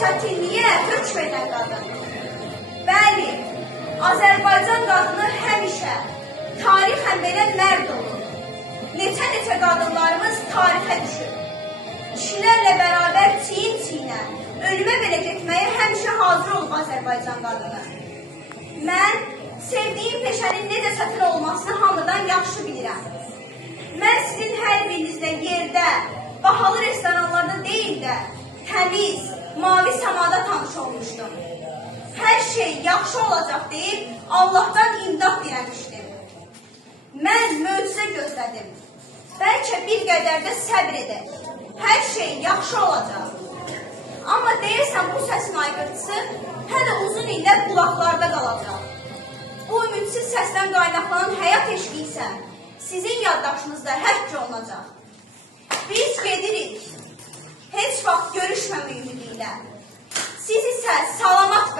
çətinliyə hökm edən qadın. Bəli, Azərbaycan qadını həmişə tarixən belə mərd olur. Neçə qadınlarımız tarixə düşür. Kişilərlə bərabər çiyin-çiyinə, ölümə belə getməyə həmişə hazır olub Azərbaycan qadını. Mən sevdiyim peşənin necə çətin olmasını hamıdan yaxşı bilirəm. Mən sizin hər birinizlə yerdə, bahalı restoranlarda deyil də, təmiz, mavi səmada tanış olmuşdum. Hər şey yaxşı olacaq deyib, Allahdan imdad dilənmişdim. Mən möcüzə gözlədim. Bəlkə bir qədər də səbr edək. Hər şey yaxşı olacaq. Amma deyirsən bu səsin aygırtısı hələ uzun illər qulaqlarda qalacaq. Bu ümidsiz səsdən qaynaqlanan həyat eşqi isə sizin yaddaşınızda həkk olunacaq. Biz gedirik, heç vaxt görüşməmək ümidi ilə. Siz isə salamat